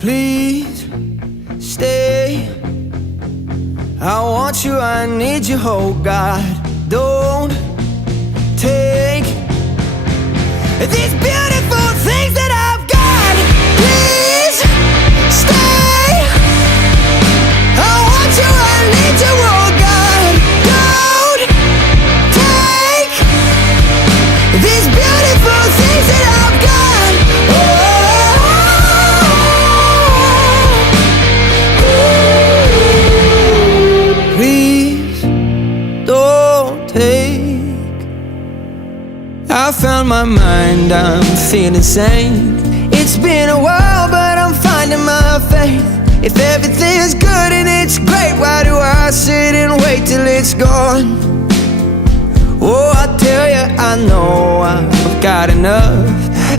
Please stay. I want you, I need you, oh God. Don't take these beautiful things that I've got. Please stay. I want you, I need you, oh God. Don't take these beautiful things that I've got. Please don't take. I found my mind, I'm feeling sane. It's been a while, but I'm finding my faith. If everything's good and it's great, why do I sit and wait till it's gone? Oh, I tell you, I know I've got enough.